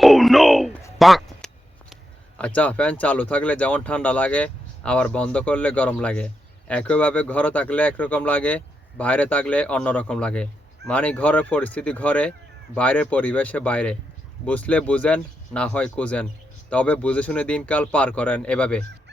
আচ্ছা, ফ্যান চালু থাকলে যেমন ঠান্ডা লাগে, আবার বন্ধ করলে গরম লাগে। একইভাবে ঘরে থাকলে একরকম লাগে, বাইরে থাকলে অন্যরকম লাগে। মানে ঘরের পরিস্থিতি ঘরে, বাইরের পরিবেশে বাইরে। বুঝলে বুঝেন, না হয় খুঁজেন। তবে বুঝে শুনে দিনকাল পার করেন এভাবে।